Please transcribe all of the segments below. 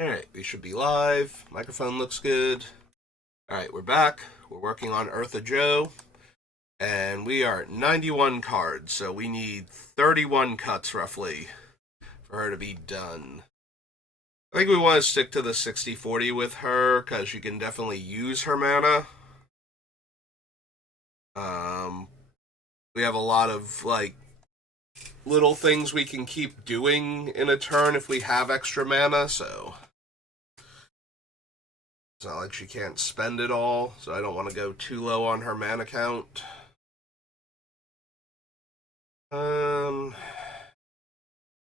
Alright, we should be live. Microphone looks good. Alright, we're back. We're working on Ertha Joe. And we are at 91 cards, so we need 31 cuts roughly for her to be done. I think we want to stick to the 60-40 with her, because she can definitely use her mana. Um, we have a lot of, little things we can keep doing in a turn if we have extra mana, so it's not like she can't spend it all, so I don't want to go too low on her mana count. Um,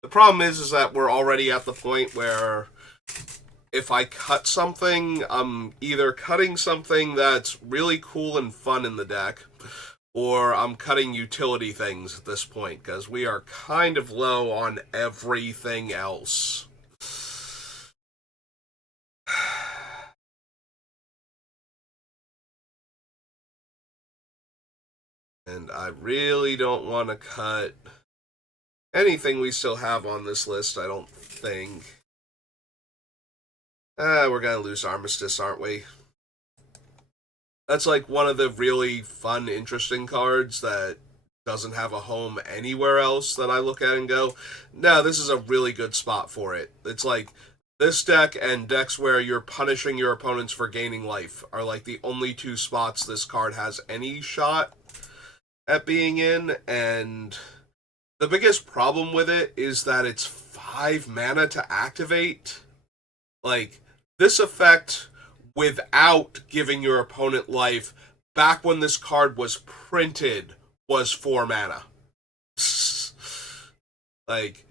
the problem is that we're already at the point where if I cut something, I'm either cutting something that's really cool and fun in the deck, or I'm cutting utility things at this point, because we are kind of low on everything else. And I really don't want to cut anything we still have on this list, I don't think. We're going to lose Armistice, aren't we? That's like one of the really fun, interesting cards that doesn't have a home anywhere else that I look at and go, no, this is a really good spot for it. It's like this deck and decks where you're punishing your opponents for gaining life are like the only two spots this card has any shot at being in, and the biggest problem with it is that it's 5 mana to activate. Like, this effect without giving your opponent life back when this card was printed was 4 mana. like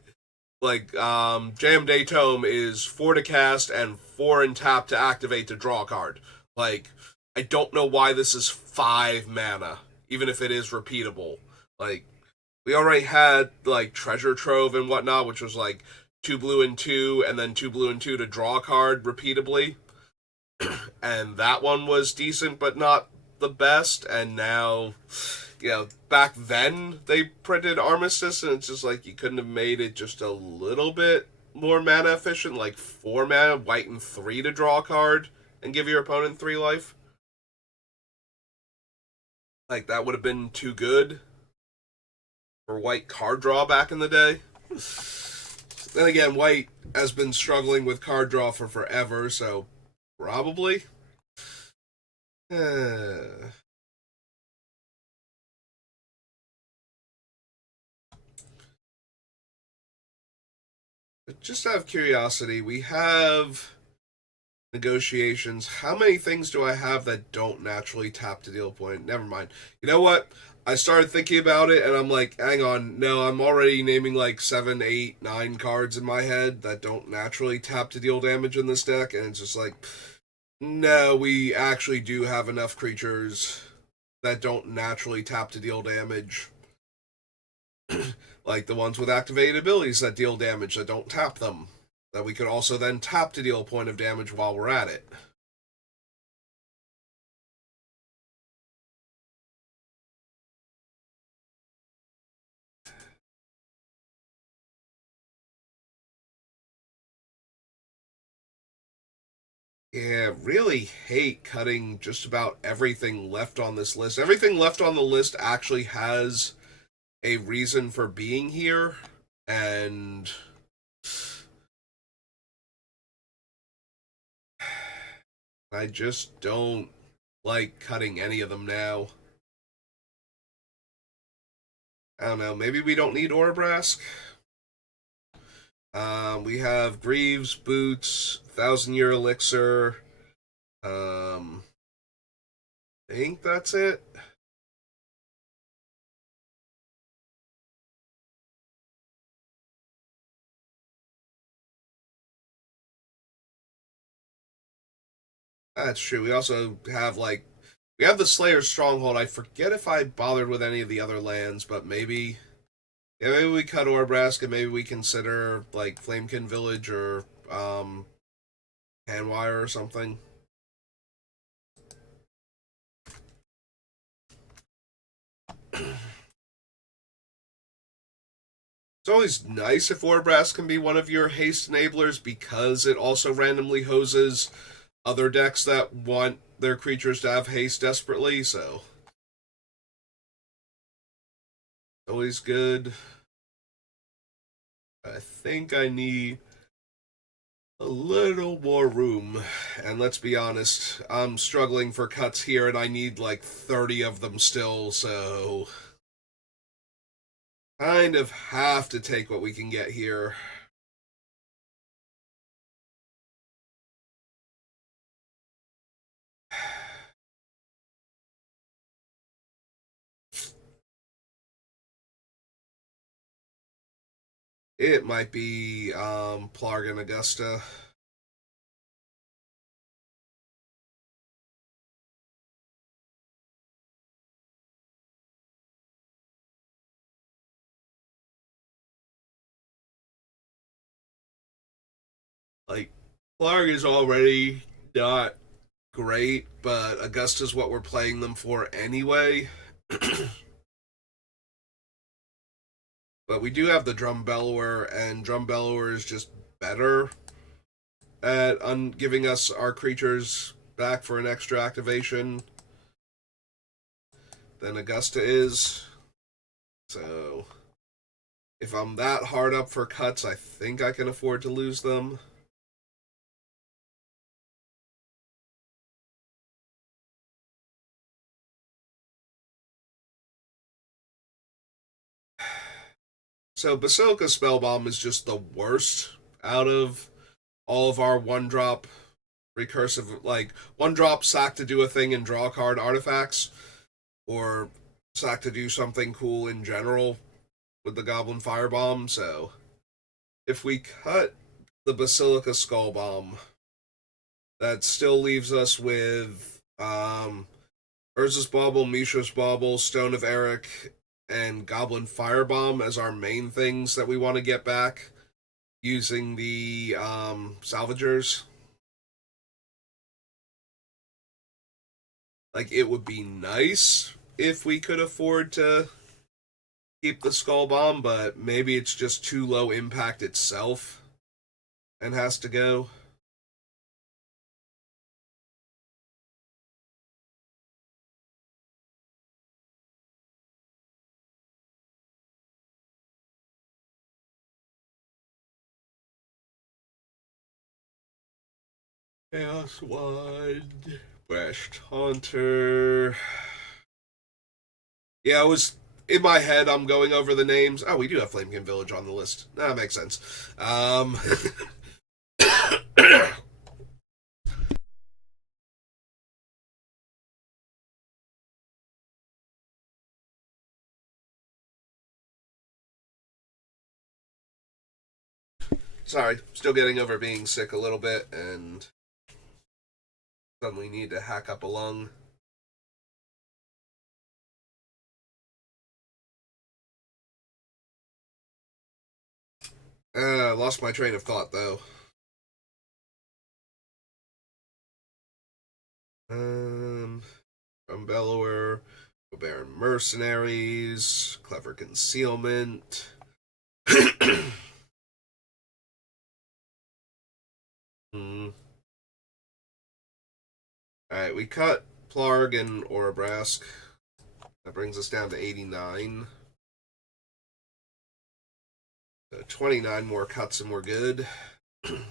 Jam Day Tome is 4 to cast and 4 in tap to activate to draw a card. Like, I don't know why this is 5 mana, even if it is repeatable. Like, we already had like Treasure Trove and whatnot, which was like 2 blue and 2, and then 2 blue and 2 to draw a card repeatably. And that one was decent, but not the best. And now, back then they printed Armistice, and it's just like you couldn't have made it just a little bit more mana efficient, like 4 mana, white and 3 to draw a card and give your opponent 3 life. Like, that would have been too good for white card draw back in the day. Then again, white has been struggling with card draw for forever, so probably. Just out of curiosity, we have negotiations. How many things do I have that don't naturally tap to deal point? Never mind. You know what? I started thinking about it, and I'm like, hang on, no, I'm already naming like 7, 8, 9 cards in my head that don't naturally tap to deal damage in this deck, and it's just like, no, we actually do have enough creatures that don't naturally tap to deal damage. Like the ones with activated abilities that deal damage that don't tap them. That we could also then tap to deal a point of damage while we're at it. Yeah, really hate cutting just about everything left on this list. Everything left on the list actually has a reason for being here, and I just don't like cutting any of them now. I don't know, maybe we don't need Orabrask? We have Greaves, Boots, Thousand Year Elixir. I think that's it. That's true. We also have we have the Slayer's Stronghold. I forget if I bothered with any of the other lands, but maybe maybe we cut Orbrask and maybe we consider like Flamekin Village or Handwire or something. It's always nice if Orbrass can be one of your haste enablers because it also randomly hoses other decks that want their creatures to have haste desperately, so always good. I think I need a little more room. And let's be honest, I'm struggling for cuts here and I need like 30 of them still, so kind of have to take what we can get here. It might be Plarg and Augusta. Like, Plarg is already not great, but Augusta's what we're playing them for anyway. But we do have the Drum Bellower, and Drum Bellower is just better at giving us our creatures back for an extra activation than Augusta is. So, if I'm that hard up for cuts, I think I can afford to lose them. So Basilica Spellbomb is just the worst out of all of our one drop recursive, like one drop sack to do a thing and draw a card artifacts, or sack to do something cool in general with the Goblin Firebomb. So if we cut the Basilica Skull Bomb, that still leaves us with Urza's Bauble, Mishra's Bauble, Stone of Eric, and Goblin Firebomb as our main things that we want to get back using the salvagers. Like, it would be nice if we could afford to keep the Skull Bomb, but maybe it's just too low impact itself and has to go. Chaos Wand, West Haunter. Yeah, it was in my head. I'm going over the names. Oh, we do have Flamekin Village on the list. That makes sense. Sorry, still getting over being sick a little bit and suddenly need to hack up a lung. Lost my train of thought though. Bellower, Baron Mercenaries, Clever Concealment. Alright, we cut Plarg and Orabrask. That brings us down to 89. So 29 more cuts and we're good. I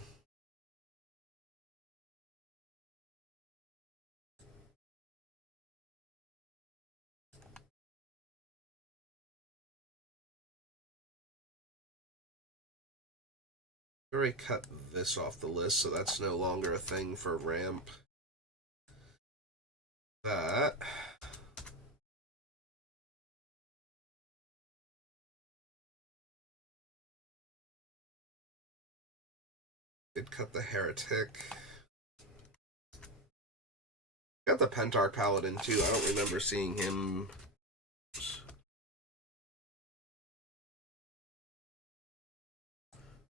already cut this off the list, so that's no longer a thing for ramp. That. Did cut the Heretic. Got the Pentarch Paladin too. I don't remember seeing him.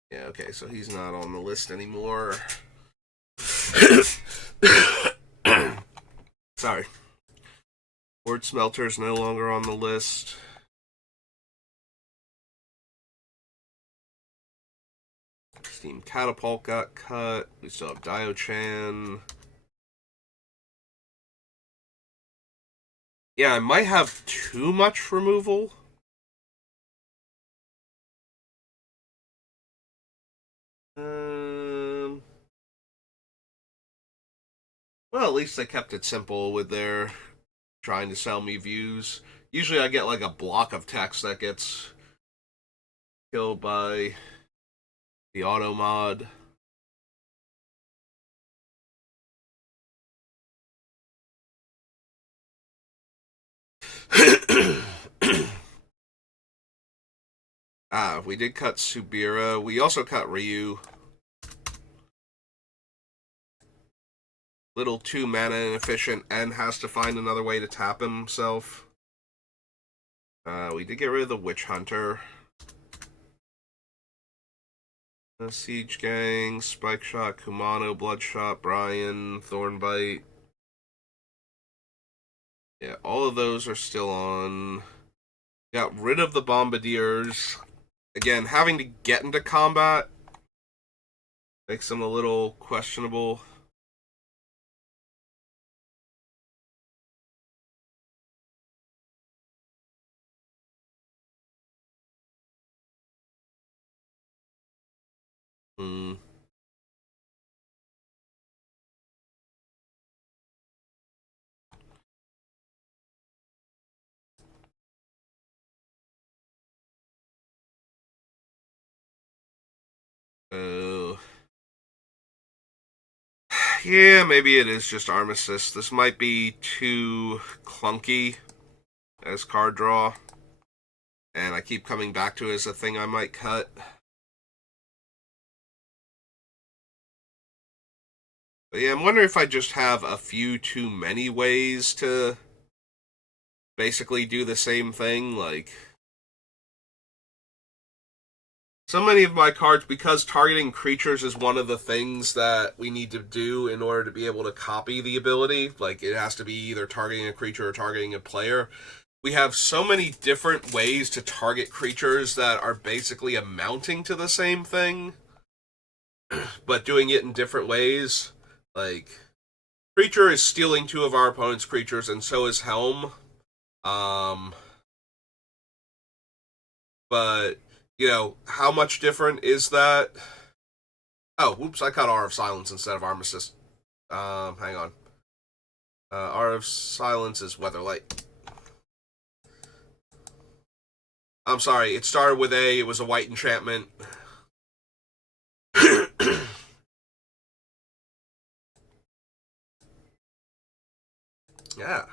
Yeah, okay, so he's not on the list anymore. Sorry. Ward Smelter's no longer on the list. Steam Catapult got cut. We still have Dio-Chan. Yeah, I might have too much removal. Well, at least they kept it simple with their trying to sell me views. Usually I get like a block of text that gets killed by the auto mod. We did cut Subira. We also cut Ryu. Little too mana inefficient and has to find another way to tap himself. We did get rid of the Witch Hunter. Siege Gang, Spike Shot, Kumano, Bloodshot, Brian, Thornbite. Yeah, all of those are still on. Got rid of the Bombardiers. Again, having to get into combat makes them a little questionable. Hmm. Yeah, maybe it is just Armistice. This might be too clunky as card draw. And I keep coming back to it as a thing I might cut. But yeah, I'm wondering if I just have a few too many ways to basically do the same thing. Like, so many of my cards, because targeting creatures is one of the things that we need to do in order to be able to copy the ability. Like, it has to be either targeting a creature or targeting a player. We have so many different ways to target creatures that are basically amounting to the same thing, but doing it in different ways. Like, creature is stealing two of our opponent's creatures, and so is Helm. But, you know, how much different is that? Oh, whoops, I cut R of Silence instead of Armistice. Hang on. R of Silence is Weatherlight. I'm sorry, it started with A, it was a white enchantment. Yeah.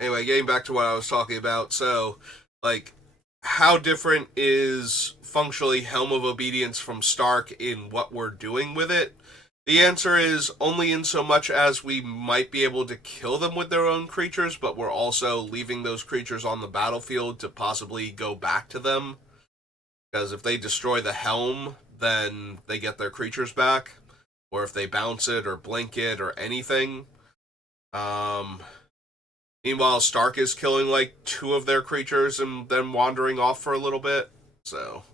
Anyway, getting back to what I was talking about, so, like, how different is functionally Helm of Obedience from Stark in what we're doing with it? The answer is only in so much as we might be able to kill them with their own creatures, but we're also leaving those creatures on the battlefield to possibly go back to them. Because if they destroy the Helm, then they get their creatures back. Or if they bounce it or blink it or anything. Meanwhile, Stark is killing like two of their creatures and then wandering off for a little bit. So,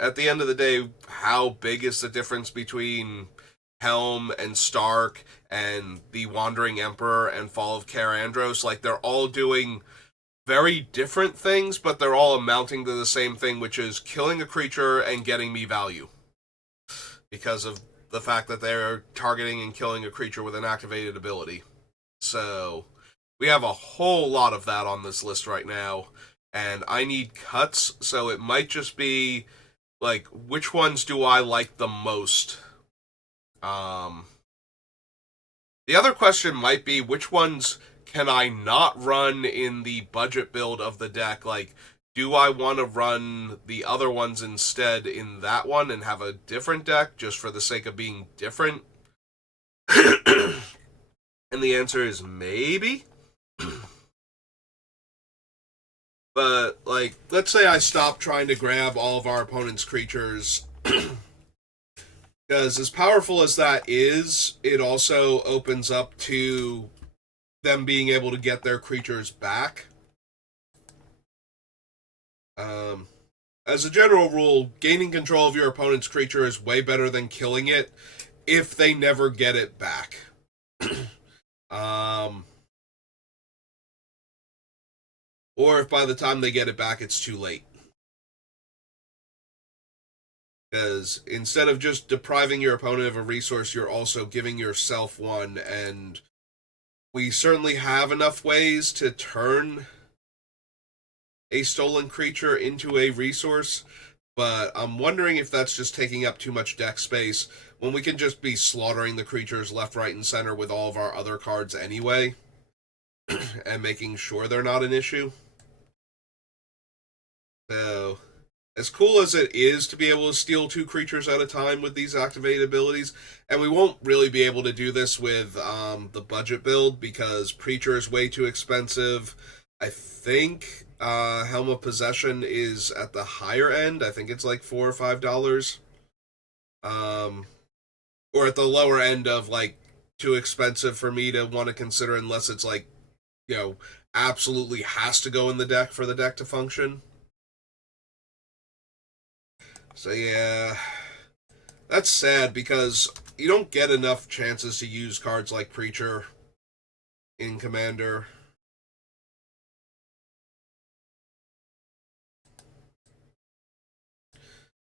at the end of the day, how big is the difference between Helm and Stark and the Wandering Emperor and Fall of Karandros? Like, they're all doing very different things, but they're all amounting to the same thing, which is killing a creature and getting me value. Because of the fact that they're targeting and killing a creature with an activated ability. So, we have a whole lot of that on this list right now, and I need cuts, so it might just be like, which ones do I like the most? Um, the other question might be, which ones can I not run in the budget build of the deck? Like, do I want to run the other ones instead in that one and have a different deck just for the sake of being different? And the answer is maybe. But, like, let's say I stop trying to grab all of our opponent's creatures Because as powerful as that is, it also opens up to them being able to get their creatures back. Um, as a general rule, gaining control of your opponent's creature is way better than killing it if they never get it back. um, or if by the time they get it back, it's too late. Because instead of just depriving your opponent of a resource, you're also giving yourself one, and we certainly have enough ways to turn a stolen creature into a resource, but I'm wondering if that's just taking up too much deck space when we can just be slaughtering the creatures left, right, and center with all of our other cards anyway, and making sure they're not an issue. So, as cool as it is to be able to steal two creatures at a time with these activated abilities, and we won't really be able to do this with the budget build because Preacher is way too expensive. I think Helm of Possession is at the higher end. I think it's like $4 or $5. Um, or at the lower end of like too expensive for me to want to consider unless it's like, you know, absolutely has to go in the deck for the deck to function. So yeah, that's sad because you don't get enough chances to use cards like Preacher in Commander.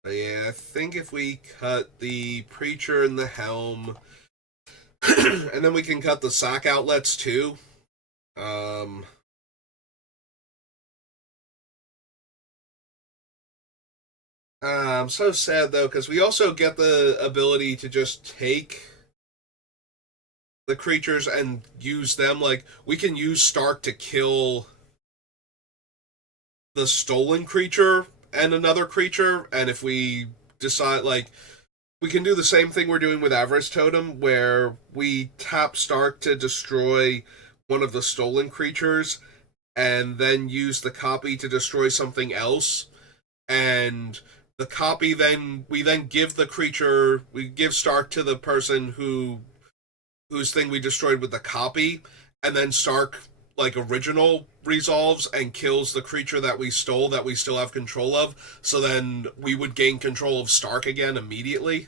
But yeah, I think if we cut the Preacher and the Helm, and then we can cut the sack outlets too. Um, I'm so sad though because we also get the ability to just take the creatures and use them. Like we can use Stark to kill the stolen creature and another creature, and if we decide like we can do the same thing we're doing with Avarice Totem, where we tap Stark to destroy one of the stolen creatures, and then use the copy to destroy something else, and the copy then we then give the creature we give Stark to the person whose thing we destroyed with the copy, and then Stark like original resolves and kills the creature that we stole that we still have control of. So then we would gain control of Stark again immediately.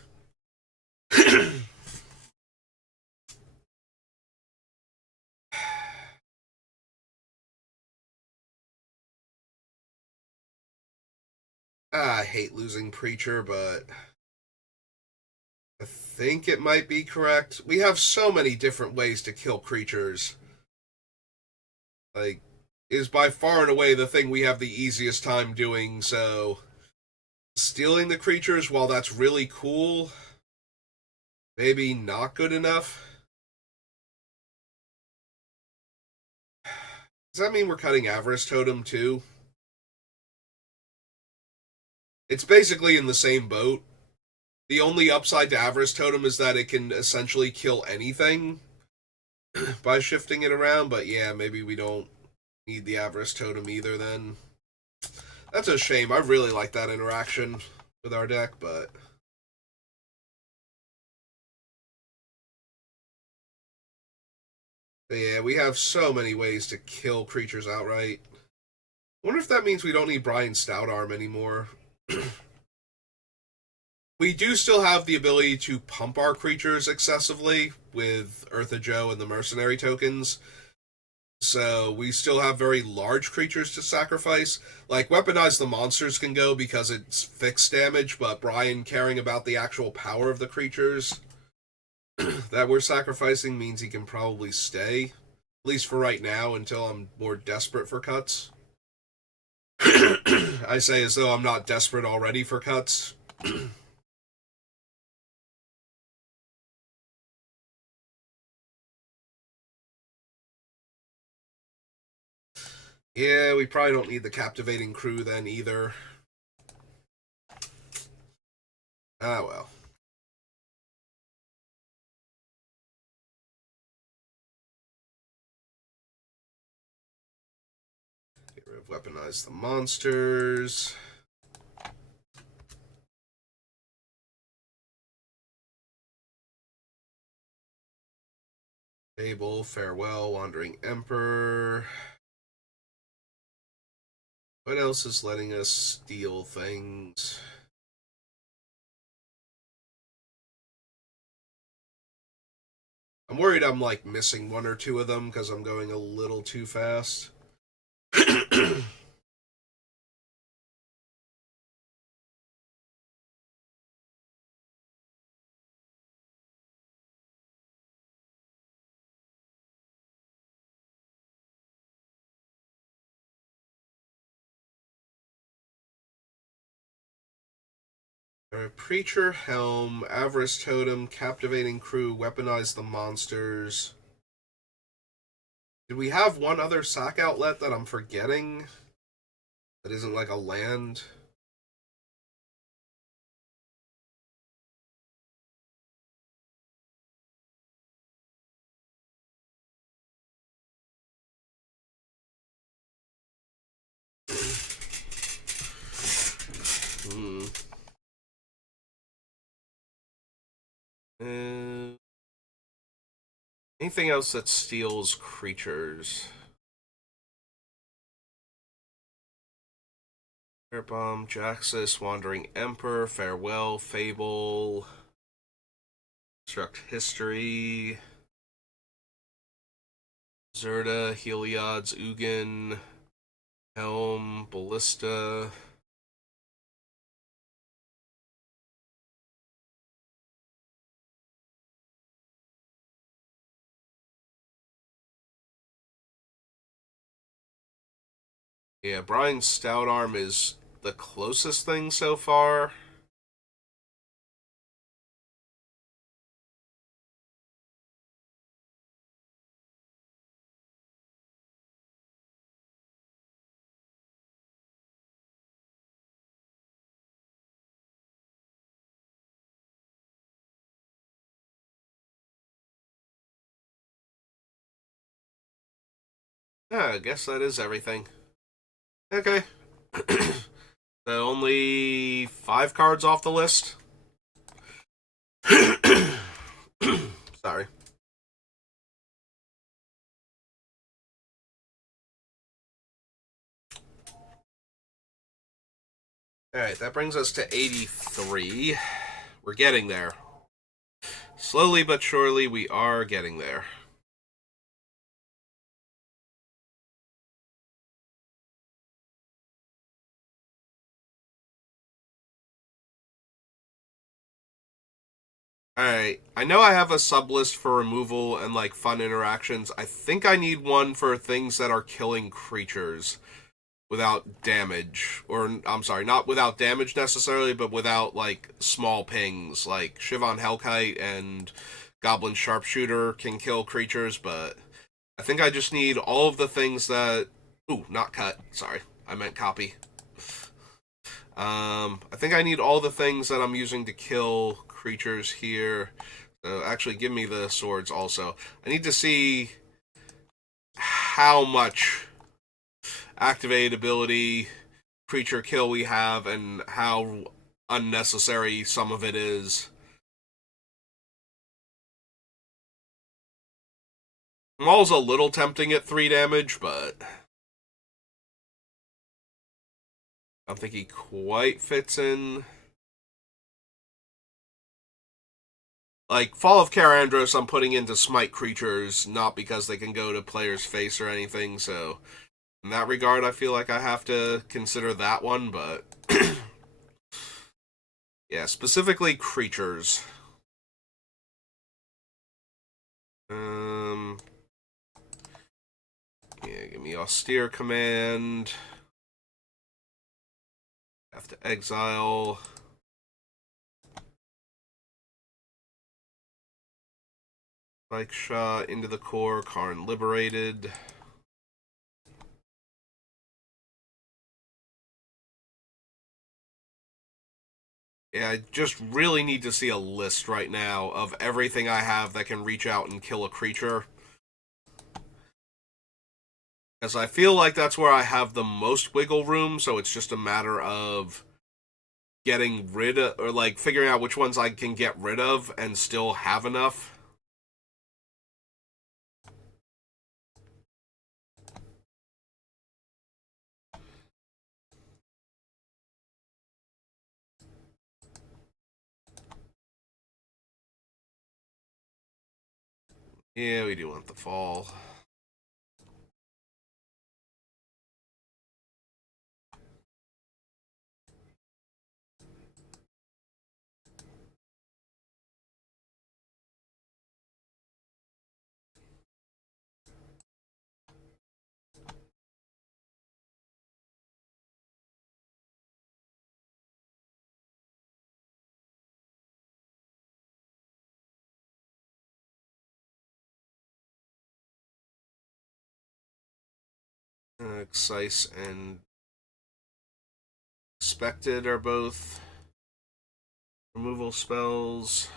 I hate losing Preacher, but I think it might be correct. We have so many different ways to kill creatures. Like, is by far and away the thing we have the easiest time doing, so stealing the creatures, while that's really cool, maybe not good enough. Does that mean we're cutting Avarice Totem too? It's basically in the same boat. The only upside to Avarice Totem is that it can essentially kill anything by shifting it around, but yeah, maybe we don't need the Avarice Totem either then. That's a shame. I really like that interaction with our deck, but yeah, we have so many ways to kill creatures outright. I wonder if that means we don't need Brian Stoutarm anymore. We do still have the ability to pump our creatures excessively with Ertha Joe and the mercenary tokens. So we still have very large creatures to sacrifice. Like weaponize the monsters can go because it's fixed damage, but Brian caring about the actual power of the creatures that we're sacrificing means he can probably stay. At least for right now, until I'm more desperate for cuts. I say as though I'm not desperate already for cuts. Yeah, we probably don't need the captivating crew then either. Ah, well. Get rid of weaponize the monsters. Fable, Farewell, Wandering Emperor. What else is letting us steal things? I'm worried I'm like missing one or two of them because I'm going a little too fast. Preacher, Helm, Avarice Totem, Captivating Crew, Weaponize the Monsters. Did we have one other sack outlet that I'm forgetting? That isn't like a land? Hmm. Anything else that steals creatures? Air Bomb, Jaxus, Wandering Emperor, Farewell, Fable, Construct History, Zerda, Heliod's, Ugin, Helm, Ballista. Yeah, Brian's Stout Arm is the closest thing so far. Yeah, I guess that is everything. Okay. So only 5 cards off the list. Sorry. Alright, that brings us to 83. We're getting there. Slowly but surely, we are getting there. Alright, I know I have a sub list for removal and like fun interactions. I think I need one for things that are killing creatures without damage. Or, I'm sorry, not without damage necessarily, but without like small pings. Like Shivon Hellkite and Goblin Sharpshooter can kill creatures, but I think I just need all of the things that. Ooh, not cut. Sorry, I meant copy. I think I need all the things that I'm using to kill creatures here. So actually, give me the swords also. I need to see how much activated ability creature kill we have and how unnecessary some of it is. Maul's a little tempting at 3 damage, but I don't think he quite fits in. Like, Fall of Karandros, I'm putting into smite creatures, not because they can go to player's face or anything, so in that regard, I feel like I have to consider that one, but yeah, specifically creatures. Um, yeah, give me Austere Command. Have to exile. Spike Shot into the core. Karn liberated. Yeah, I just really need to see a list right now of everything I have that can reach out and kill a creature. As I feel like that's where I have the most wiggle room, so it's just a matter of getting rid of, or like figuring out which ones I can get rid of and still have enough. Yeah, we do want the fall. Excise and Expected are both removal spells.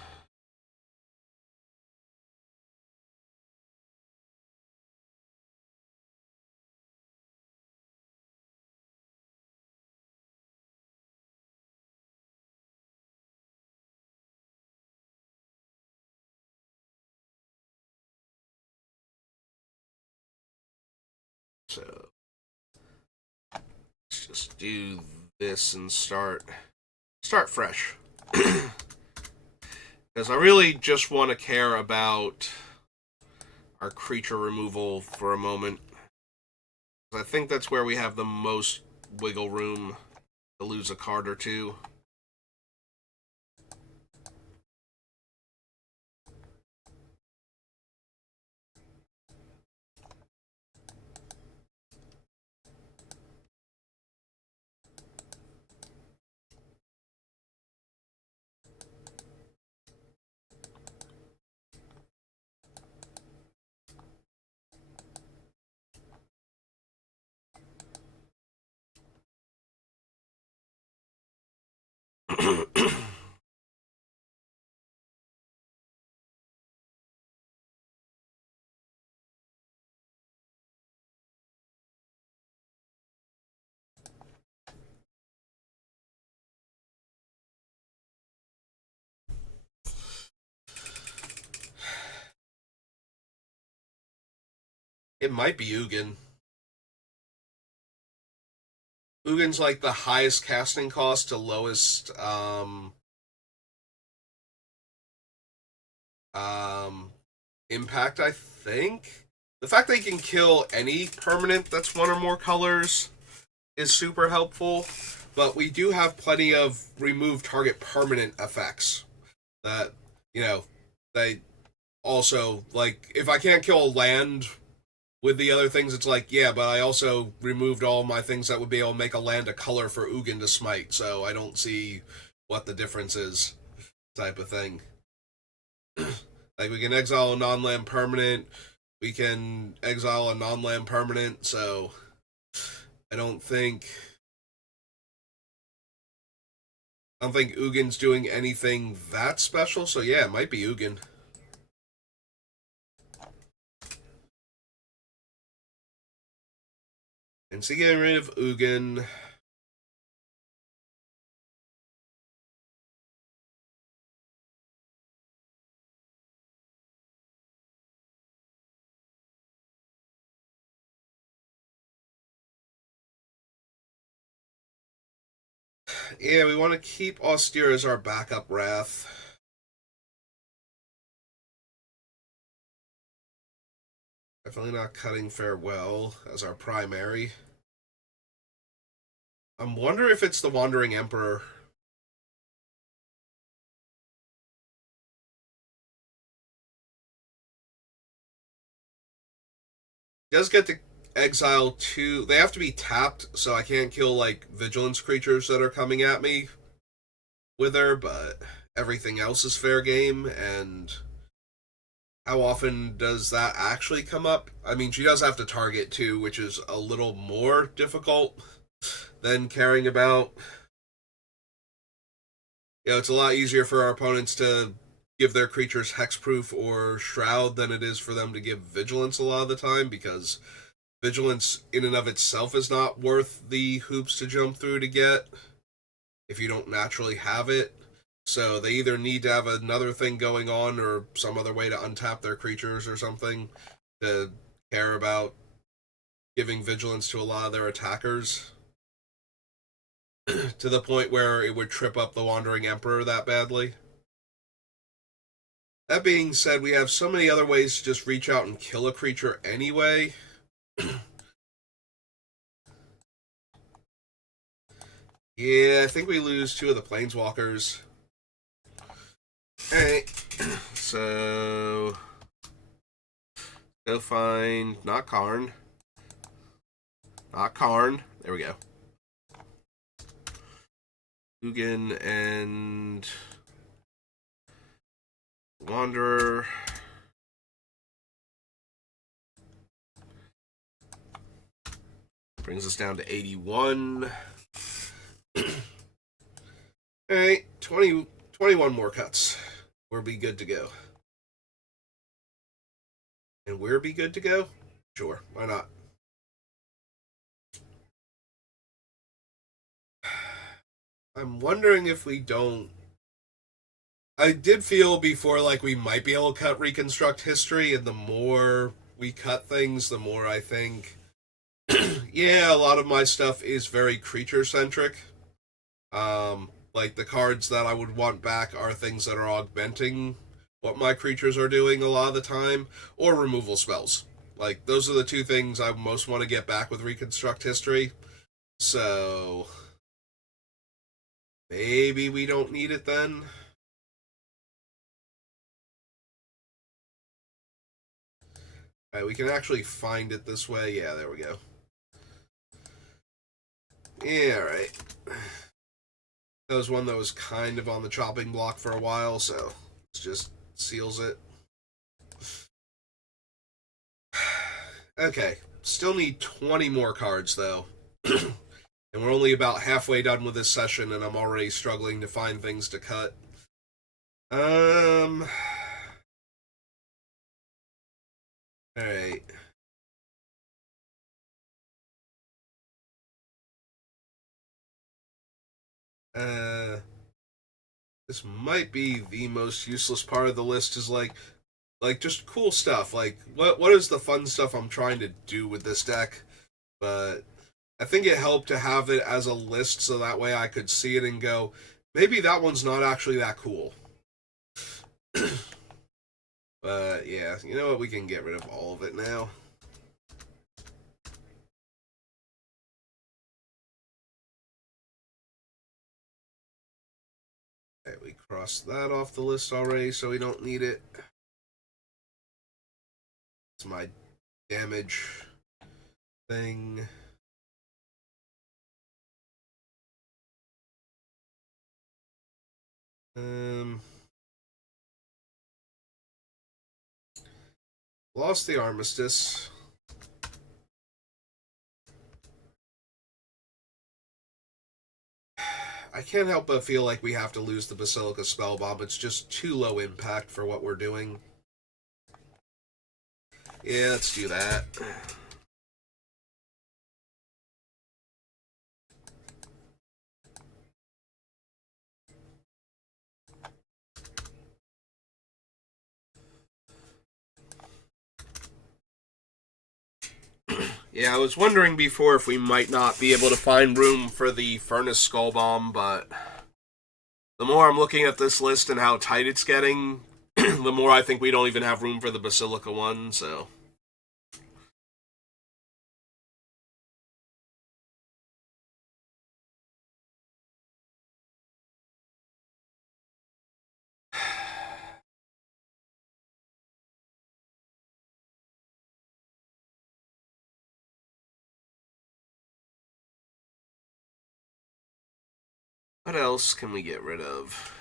So let's just do this and start fresh. Because I really just want to care about our creature removal for a moment. I think that's where we have the most wiggle room to lose a card or two. It might be Ugin. Ugin's like the highest casting cost to lowest um, impact, I think. The fact that he can kill any permanent that's one or more colors is super helpful, but we do have plenty of remove target permanent effects that, you know, they also, like, if I can't kill a land with the other things, it's like, yeah, but I also removed all my things that would be able to make a land a color for Ugin to smite, so I don't see what the difference is, type of thing. Like, we can exile a non-land permanent, we can exile a non-land permanent, so I don't think Ugin's doing anything that special, so yeah, it might be Ugin. And so getting rid of Ugin. Yeah, we want to keep Austere as our backup Wrath. Definitely not cutting Farewell as our primary. I'm wondering if it's the Wandering Emperor. He does get to exile two. They have to be tapped, so I can't kill like vigilance creatures that are coming at me with her, but everything else is fair game. And how often does that actually come up? I mean, she does have to target too, which is a little more difficult than caring about. It's a lot easier for our opponents to give their creatures hexproof or shroud than it is for them to give vigilance a lot of the time, because vigilance in and of itself is not worth the hoops to jump through to get if you don't naturally have it. So they either need to have another thing going on or some other way to untap their creatures or something to care about giving vigilance to a lot of their attackers to the point where it would trip up the Wandering Emperor that badly. That being said, we have so many other ways to just reach out and kill a creature anyway. Yeah, I think we lose two of the planeswalkers. Alright, so go find not Karn. Not Karn. There we go. Ugin and Wanderer. Brings us down to 81. Alright, 21 more cuts. We'll be good to go. And we'll be good to go? Sure, why not? I'm wondering if we don't. I did feel before like we might be able to cut Reconstruct History, and the more we cut things, the more I think. Yeah, a lot of my stuff is very creature centric. Like the cards that I would want back are things that are augmenting what my creatures are doing a lot of the time, or removal spells. Like those are the two things I most want to get back with Reconstruct History. So maybe we don't need it then. Alright, we can actually find it this way. Yeah, there we go. Yeah, alright. That was one that was kind of on the chopping block for a while, so it just seals it. Okay, still need 20 more cards, though. And we're only about halfway done with this session, and I'm already struggling to find things to cut. Alright. This might be the most useless part of the list is like just cool stuff. Like what is the fun stuff I'm trying to do with this deck? But I think it helped to have it as a list so that way I could see it and go, maybe that one's not actually that cool. But yeah, you know what? We can get rid of all of it now. Okay, we crossed that off the list already, so we don't need it. It's my damage thing. Lost the Armistice. I can't help but feel like we have to lose the Basilica Spellbomb. It's just too low impact for what we're doing. Yeah, let's do that. Yeah, I was wondering before if we might not be able to find room for the Furnace Skull Bomb, but the more I'm looking at this list and how tight it's getting, the more I think we don't even have room for the Basilica one, so. What else can we get rid of?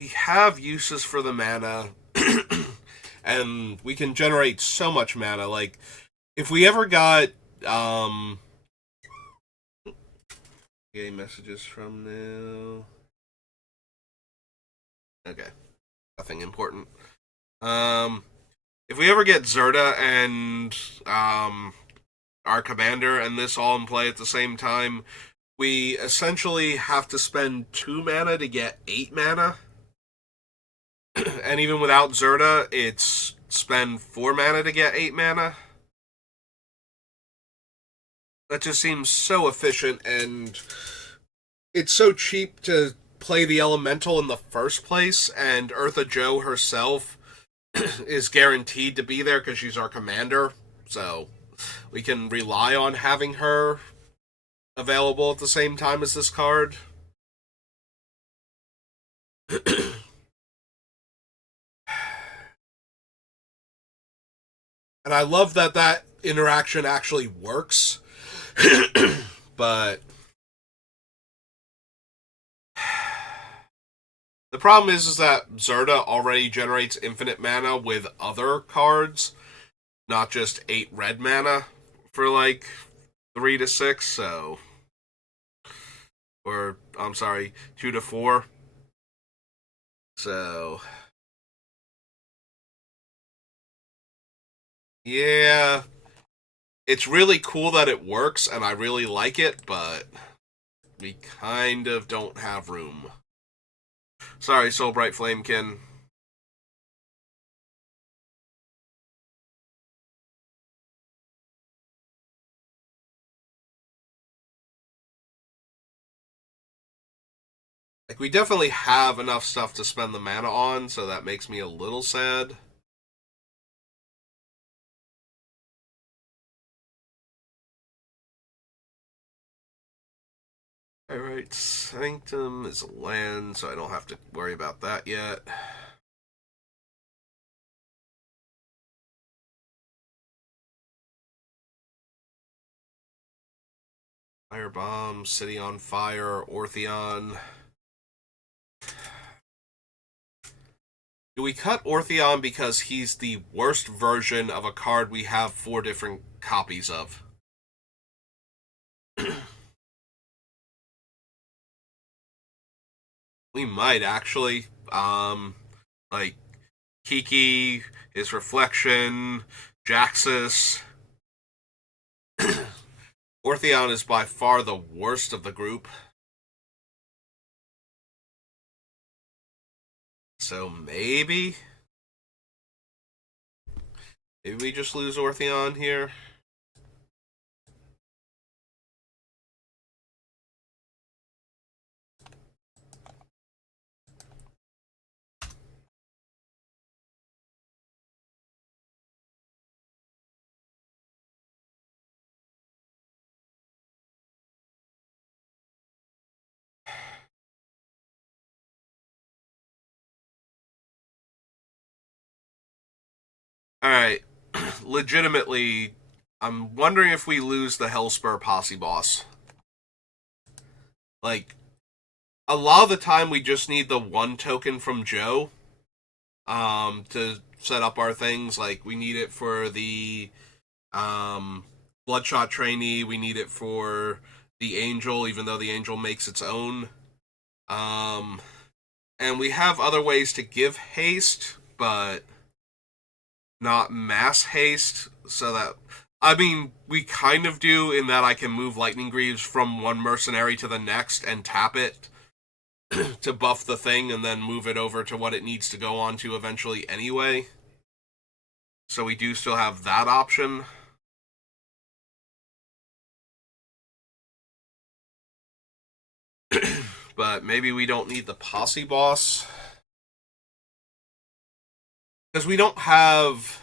We have uses for the mana, and we can generate so much mana. Like, if we ever got, getting messages from now. Okay, nothing important. If we ever get Zerta and our commander and this all in play at the same time, we essentially have to spend 2 mana to get 8 mana. And even without Zerta, it's spend 4 mana to get 8 mana. That just seems so efficient, and it's so cheap to play the elemental in the first place, and Ertha Joe herself is guaranteed to be there because she's our commander, so we can rely on having her available at the same time as this card. And I love that that interaction actually works. But the problem is that Zerta already generates infinite mana with other cards, not just 8 red mana for like 3 to 6, so. Or, I'm sorry, 2 to 4. So. Yeah. It's really cool that it works, and I really like it, but we kind of don't have room. Sorry, Soulbright Flamekin. Like, we definitely have enough stuff to spend the mana on, so that makes me a little sad. Alright, Sanctum is a land, so I don't have to worry about that yet. Firebomb, City on Fire, Ortheon. Do we cut Ortheon because he's the worst version of a card we have 4 different copies of? We might actually. Like Kiki, his reflection, Jaxus. Ortheon is by far the worst of the group. So maybe we just lose Ortheon here. Alright. Legitimately, I'm wondering if we lose the Hellspur Posse Boss. Like, a lot of the time we just need the 1 token from Joe to set up our things. Like, we need it for the Bloodshot Trainee, we need it for the Angel, even though the Angel makes its own. And we have other ways to give haste, but not mass haste, so that, I mean, we kind of do in that I can move Lightning Greaves from one mercenary to the next and tap it to buff the thing and then move it over to what it needs to go on to eventually anyway. So we do still have that option. But maybe we don't need the Posse Boss. Because we don't have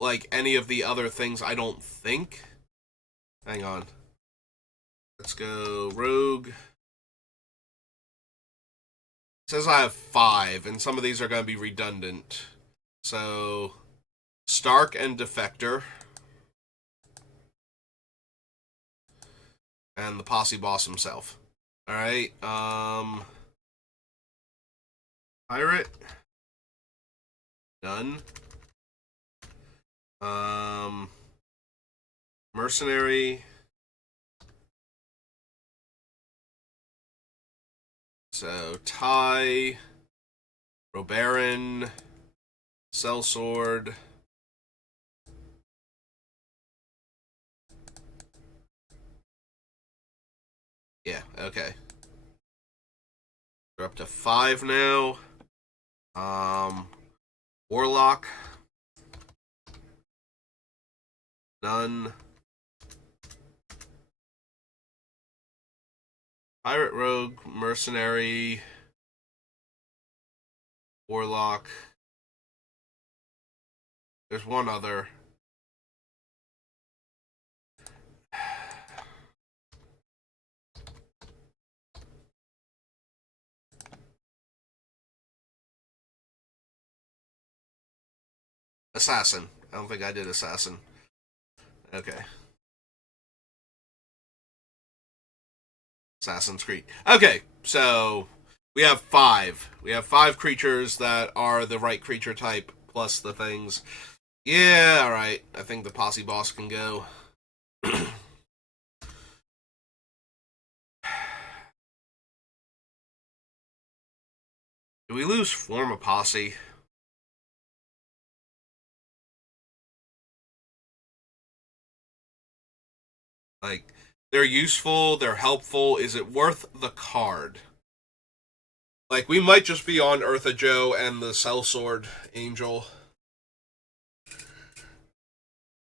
like any of the other things, I don't think. Hang on. Let's go Rogue. It says I have 5, and some of these are going to be redundant. So, Stark and Defector. And the Posse Boss himself. Alright, Pirate. Done. Mercenary. So, Ty, Robaron, Sellsword. Yeah, okay. They're up to 5 now. Warlock. None. Pirate, Rogue, Mercenary, Warlock. There's one other. Assassin. I don't think I did Assassin. Okay. Assassin's Creed. Okay, so we have 5. We have 5 creatures that are the right creature type, plus the things. Yeah, alright. I think the posse boss can go. Do we lose Form a Posse? Like, they're useful, they're helpful. Is it worth the card? Like, we might just be on Ertha Joe and the Sellsword Angel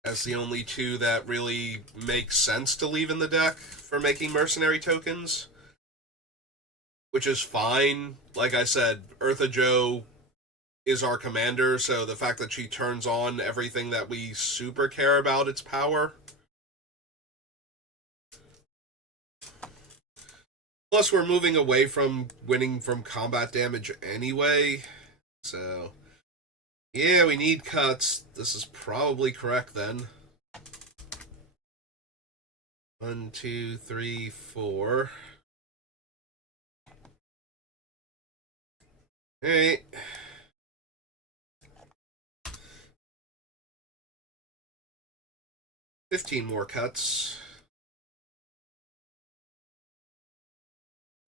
as the only 2 that really make sense to leave in the deck for making mercenary tokens. Which is fine. Like I said, Ertha Joe is our commander, so the fact that she turns on everything that we super care about its power. Plus, we're moving away from winning from combat damage anyway, so yeah, we need cuts. This is probably correct then. 1, 2, 3, 4. Alright. $15 more cuts.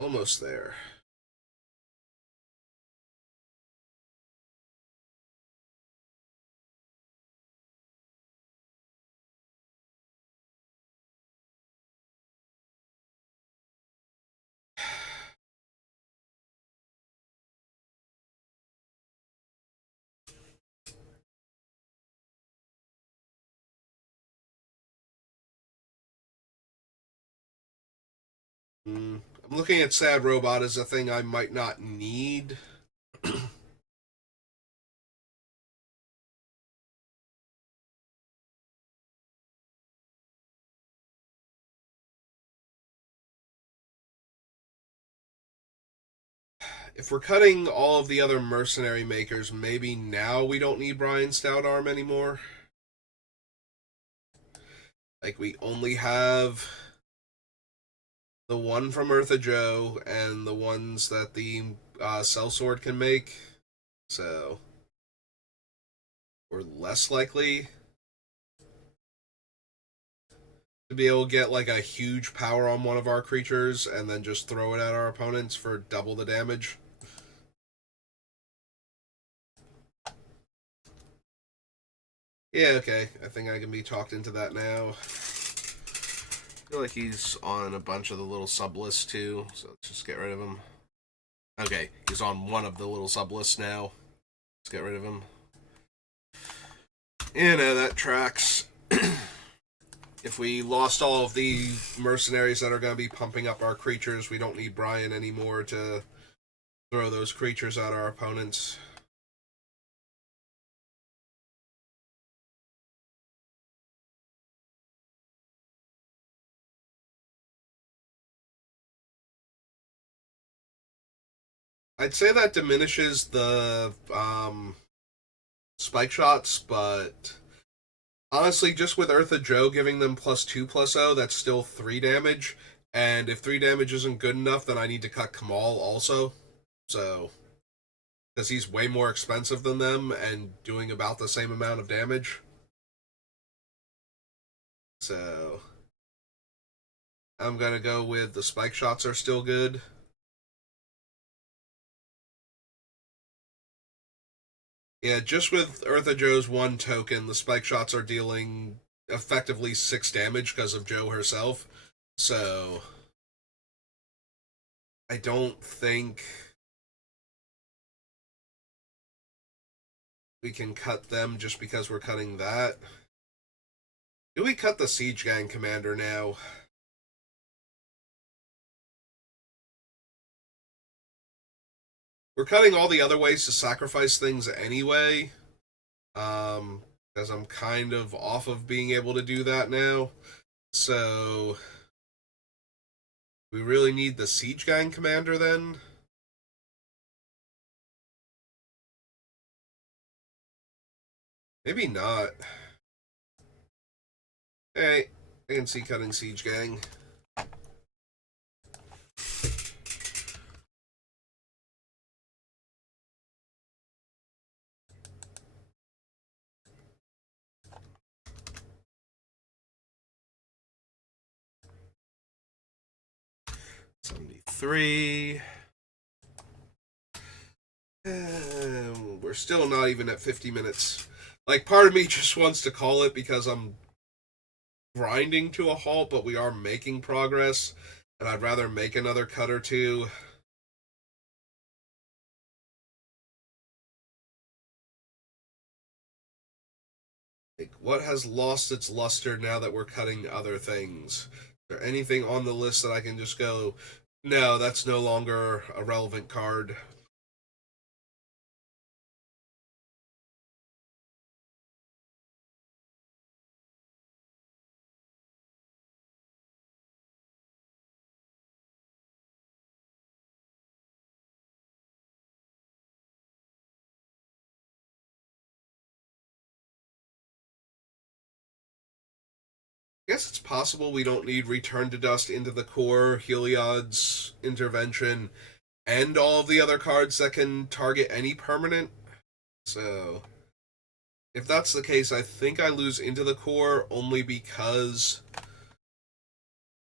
Almost there. I'm looking at Sad Robot as a thing I might not need. If we're cutting all of the other mercenary makers, maybe now we don't need Brian Stoutarm anymore. Like, we only have the one from Ertha Joe and the ones that the Sellsword can make. So, we're less likely to be able to get like a huge power on one of our creatures and then just throw it at our opponents for double the damage. Yeah, okay. I think I can be talked into that now. I feel like he's on a bunch of the little sub-lists too, so let's just get rid of him. Okay, he's on one of the little sub-lists now. Let's get rid of him. You know, that tracks. If we lost all of the mercenaries that are going to be pumping up our creatures, we don't need Brian anymore to throw those creatures at our opponents. I'd say that diminishes the spike shots, but honestly, just with Ertha Joe giving them +2/+0, that's still 3 damage. And if 3 damage isn't good enough, then I need to cut Kamal also. So, because he's way more expensive than them and doing about the same amount of damage. So, I'm gonna go with the spike shots are still good. Yeah, just with Ertha Joe's 1 token, the spike shots are dealing effectively 6 damage because of Joe herself. So, I don't think we can cut them just because we're cutting that. Do we cut the Siege Gang Commander now? We're cutting all the other ways to sacrifice things anyway. Because I'm kind of off of being able to do that now. So, we really need the Siege Gang Commander then? Maybe not. Hey, I can see cutting Siege Gang. $73. We're still not even at 50 minutes. Like, part of me just wants to call it because I'm grinding to a halt, but we are making progress, and I'd rather make another cut or two. Like, what has lost its luster now that we're cutting other things? Is there anything on the list that I can just go, no, that's no longer a relevant card? I guess it's possible we don't need Return to Dust into the core, Heliod's Intervention, and all of the other cards that can target any permanent. So, if that's the case, I think I lose into the core only because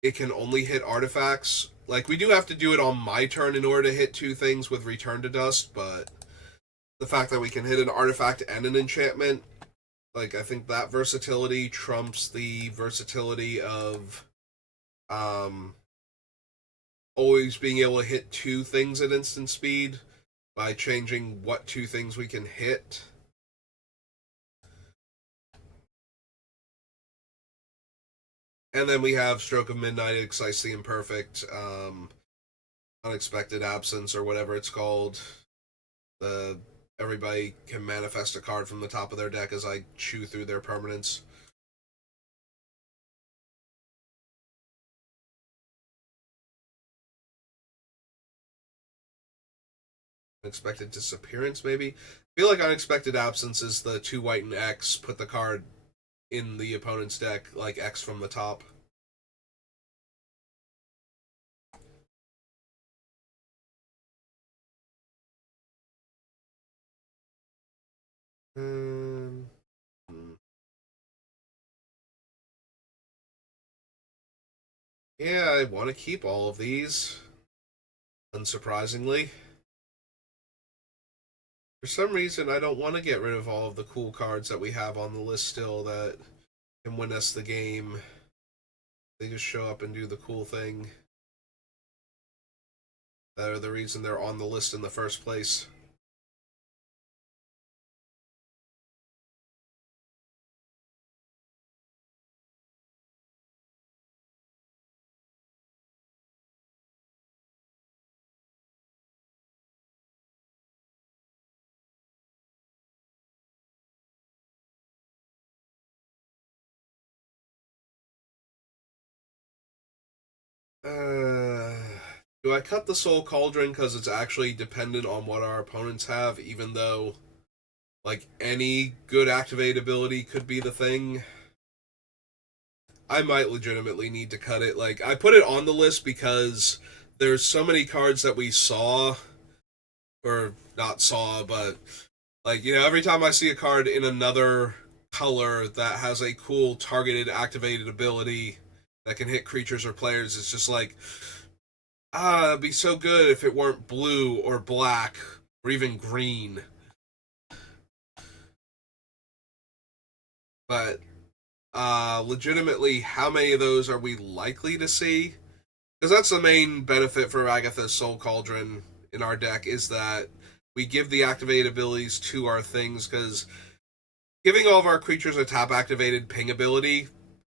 it can only hit artifacts. Like, we do have to do it on my turn in order to hit two things with Return to Dust, but the fact that we can hit an artifact and an enchantment, like, I think that versatility trumps the versatility of always being able to hit two things at instant speed by changing what two things we can hit. And then we have Stroke of Midnight, Excise the Imperfect, Unexpected Absence, or whatever it's called. Everybody can manifest a card from the top of their deck as I chew through their permanents. Unexpected Disappearance, maybe? I feel like Unexpected Absence is the 2 white and X, put the card in the opponent's deck, like X from the top. Yeah, I want to keep all of these, unsurprisingly. For some reason, I don't want to get rid of all of the cool cards that we have on the list still that can win us the game. They just show up and do the cool thing. That are the reason they're on the list in the first place. Do I cut the Soul Cauldron because it's actually dependent on what our opponents have, even though, like, any good activate ability could be the thing? I might legitimately need to cut it. Like, I put it on the list because there's so many cards that we saw, or not saw, but, like, you know, every time I see a card in another color that has a cool targeted activated ability that can hit creatures or players, it's just like, it'd be so good if it weren't blue or black or even green. But legitimately, how many of those are we likely to see? Because that's the main benefit for Agatha's Soul Cauldron in our deck, is that we give the activated abilities to our things, because giving all of our creatures a tap activated ping ability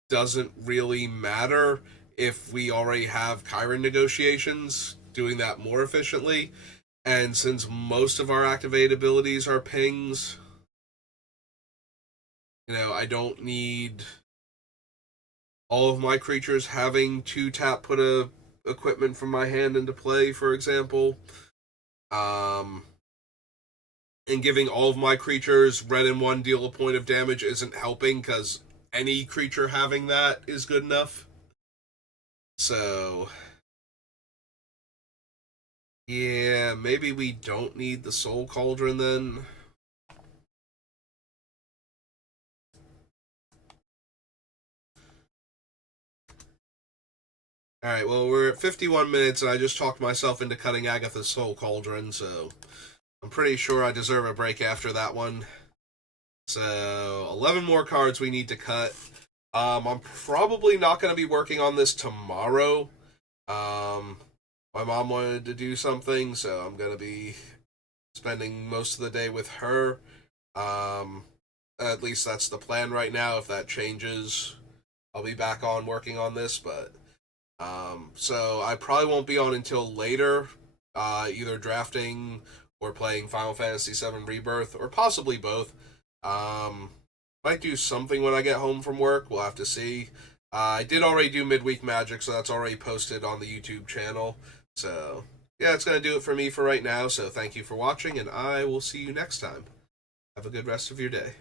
doesn't really matter if we already have Chiron negotiations doing that more efficiently. And since most of our activated abilities are pings, I don't need all of my creatures having to tap put a equipment from my hand into play, for example. Um, and giving all of my creatures red and one deal a point of damage isn't helping, because any creature having that is good enough. So, yeah, maybe we don't need the Soul Cauldron then. Alright, well, we're at 51 minutes, and I just talked myself into cutting Agatha's Soul Cauldron, so I'm pretty sure I deserve a break after that one. So, 11 more cards we need to cut. I'm probably not going to be working on this tomorrow. My mom wanted to do something, so I'm going to be spending most of the day with her. At least that's the plan right now. If that changes, I'll be back on working on this, but so I probably won't be on until later, either drafting or playing Final Fantasy VII Rebirth, or possibly both. Might do something when I get home from work. We'll have to see. I did already do Midweek Magic, so that's already posted on the YouTube channel. So, yeah, it's going to do it for me for right now. So, thank you for watching, and I will see you next time. Have a good rest of your day.